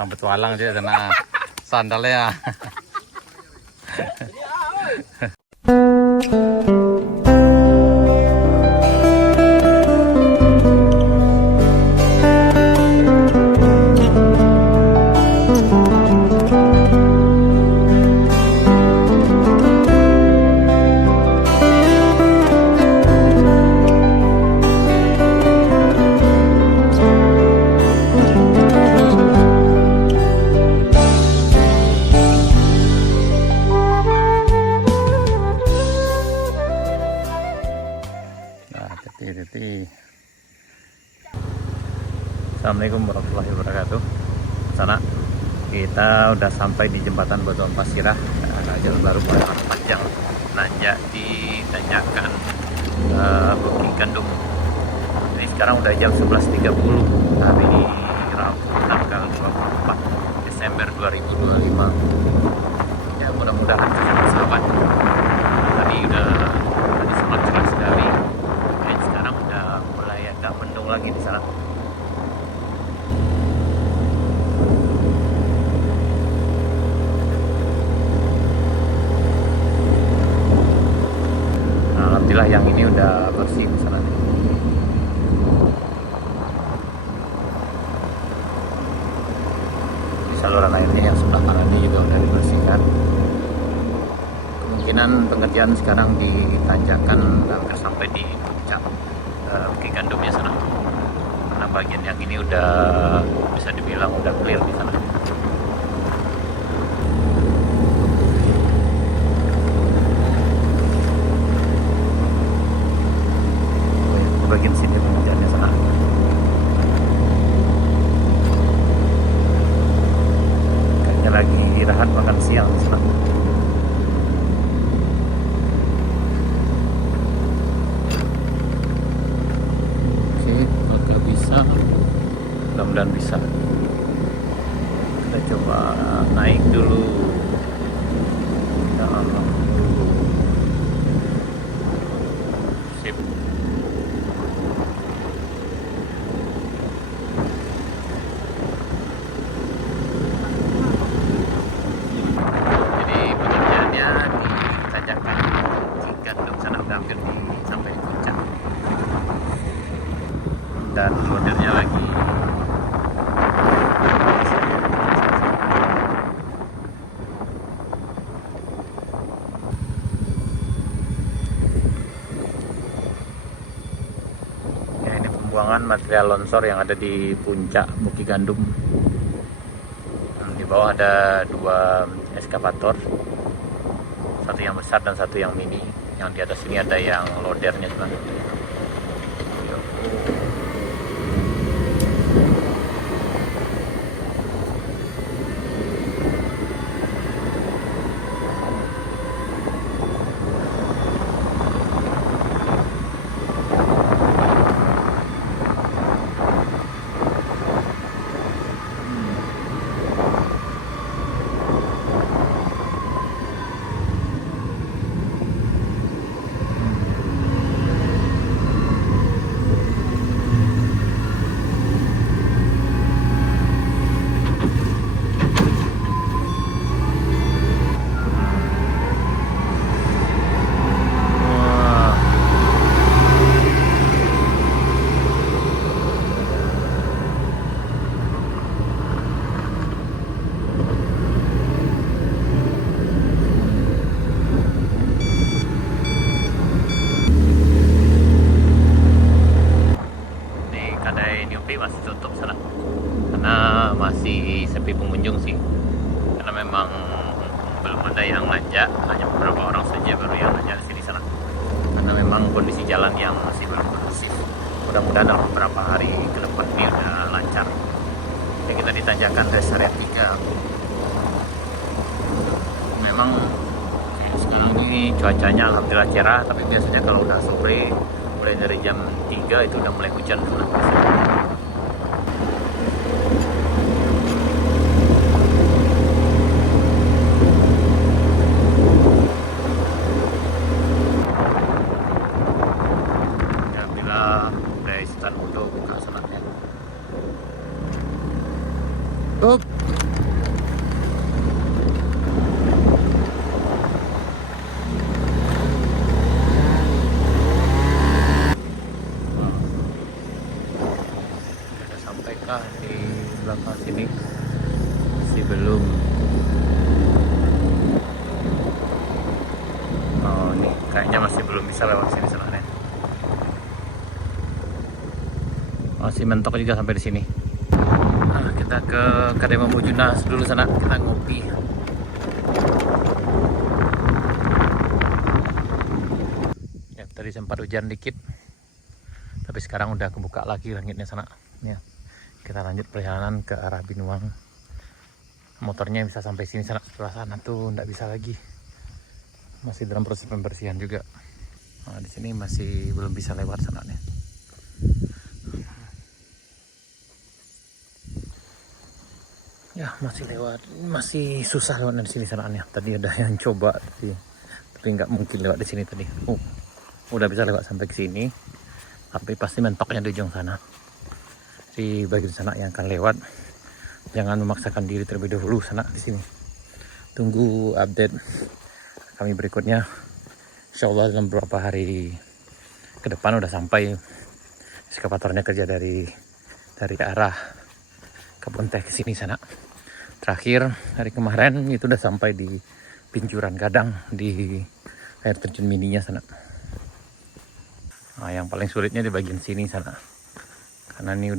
Sampai tualang aja sana sandalnya. Assalamualaikum warahmatullahi wabarakatuh. Sana kita udah sampai di jembatan Batuan Pasirah, jalan baru Muara Panjang, nanjak di Tanjakan Bukit Gandum. Ini sekarang udah jam 11.30 hari Rabu tanggal 24 Desember 2025. Ya mudah-mudahan sahabat. Tadi sangat cerah sekali. Dan sekarang udah mulai agak mendung lagi di sana. Alhamdulillah yang ini udah bersih di sana. Di saluran airnya yang sebelah kanan ini juga udah dibersihkan. Kemungkinan pengerjaan sekarang ditanjakan hampir sampai di puncak Bukit Gandumnya sana. Karena bagian yang ini udah bisa dibilang udah clear di sana. Bagian sini pengerjaannya sana. Kayaknya lagi rehat makan siang di sana. Oke, kalau bisa, mudah-mudahan bisa. Kita coba naik dulu. Ya Allah. Sip. Dan loadernya lagi ya, ini pembuangan material longsor yang ada di puncak Bukit Gandum. Di bawah ada dua eskavator, satu yang besar dan satu yang mini. Yang di atas ini ada yang loadernya sebenarnya. Masih tutup sana karena masih sepi pengunjung sih, karena memang belum ada yang nanjak, hanya beberapa orang saja baru yang nanjak di sini sana, karena memang kondisi jalan yang masih belum kondusif. Mudah-mudahan dalam beberapa hari ke depan ini udah lancar. Ya, kita ditanjakan rest area 3. Memang sekarang ini cuacanya alhamdulillah cerah, tapi biasanya kalau udah sore mulai dari jam 3 itu udah mulai hujan sana. Untuk buka senatnya. belum bisa lewat sini sebenarnya. Masih mentok juga sampai di sini. Nah, kita ke Kadema Mojunas dulu sana, kita ngopi. Ya, tadi sempat hujan dikit, tapi sekarang udah kebuka lagi langitnya sana. Ya, kita lanjut perjalanan ke arah Binuang. Motornya bisa sampai sini sana, setelah sana tuh nggak bisa lagi. Masih dalam proses pembersihan juga. Nah, di sini masih belum bisa lewat sana nih. Ya, masih lewat, masih susah lewat dari sini sananya. Tadi ada yang coba, tapi nggak mungkin lewat di sini tadi. Udah bisa lewat sampai ke sini, tapi pasti mentoknya di ujung sana. Di bagian sana yang akan lewat, jangan memaksakan diri terlebih dahulu sana di sini. Tunggu update kami berikutnya. Insya Allah dalam beberapa hari ke depan udah sampai. Eskavatornya kerja dari arah Kebun Teh ke sini sana. Terakhir hari kemarin itu udah sampai di Pincuran Gadang, di air terjun mininya sana. Nah, yang paling sulitnya di bagian sini sana, karena ini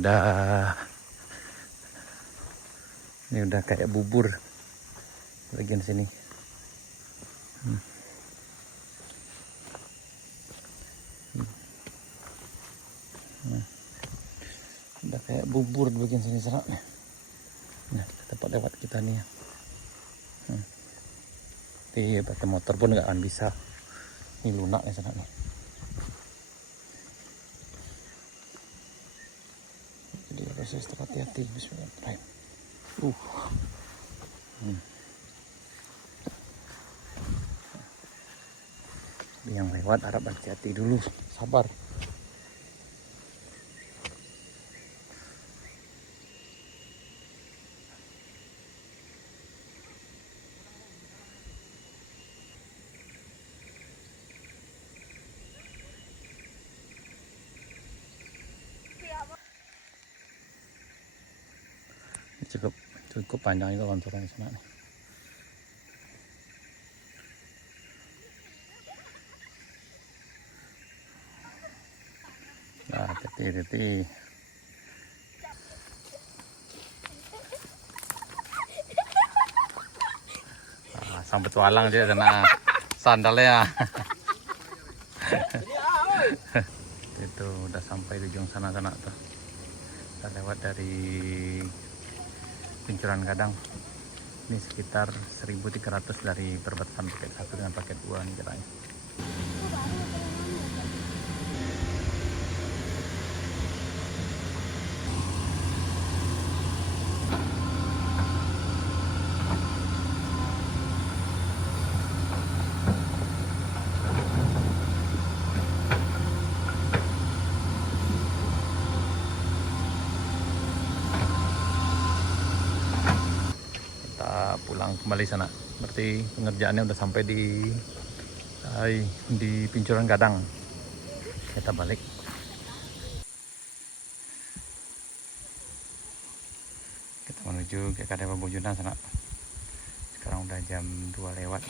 udah kayak bubur bagian sini. Udah kayak bubur di bagian sini sana. Nah, kita dapat lewat kita nih ya. Tapi bata motor pun nggak akan bisa. Ini lunak ya sana nih. Jadi harus extra hati-hati. Bismillahirrahmanirrahim. Yang lewat harap hati-hati dulu, sabar. Cukup panjang itu loncoran di sana nih. Nah, hati-hati. Sampai tualang dia kena sandalnya. Itu udah sampai di ujung sana tuh. Kita lewat dari Pincuran Gadang. Ini sekitar 1.300 dari perbatasan paket 1 dengan paket 2 nih jalannya. Pulang kembali sana, berarti pengerjaannya udah sampai di Pincuran Gadang. Kita balik. Kita menuju ke Kadema Mojunas sana. Sekarang udah jam 2 lewat.